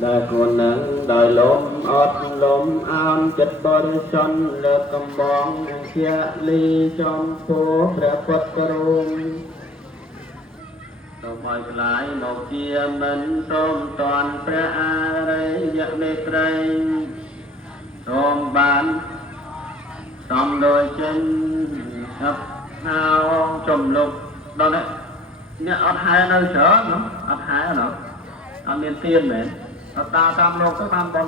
ដែលគួរនឹងដោយលំអត់លំអោនចិត្តបរិសុទ្ធលើកកំបងជាលីចំពោះព្រះពុទ្ធរូបសូមឲ្យខ្លាយមកជាមិនសូមតនព្រះអរិយមេត្រីសូមបានសំដោយចិនហឹបហៅចំលុកដល់នេះអត់ហែនៅច្រើនអត់ហែណាអត់មានទៀនមែនអត់ដើរតាមលោកទៅតាមបង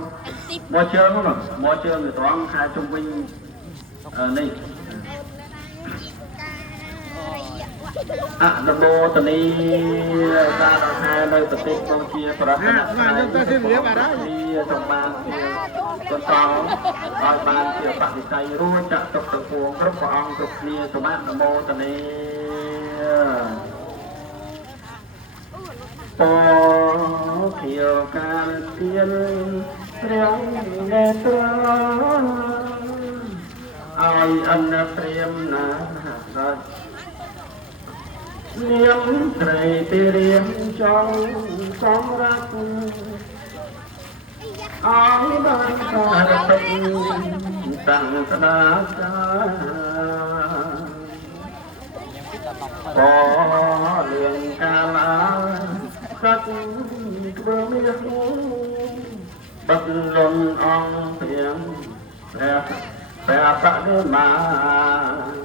មកជើងហ្នឹងមកជើងទៅត្រង់ខែជុំវិញនេះអនុមោទនីតាដល់ខែនៅប្រទេសកម្ពុជាប្រទេសយើងទៅទីរៀបអត់ហើយសម្បានជាកសលឲ្យបានជាបរិស័យរួចចាក់ទុកទាំងពួងគ្រប់ព្រះអង្គគ្រប់គ្នាសូមអនុមោទនីពោខៀវកាលទៀនព្រះនេត្រឲ្យអនព្រាមណារត់នាមត្រីទីរៀងចង់សម្រាប់ឲ្យបានការពេញតាំងស្ដាចាបលៀងកាលាកាត់ធ្វើមាសបាត់លន់អង្គព្រៀងព្រះបដិមា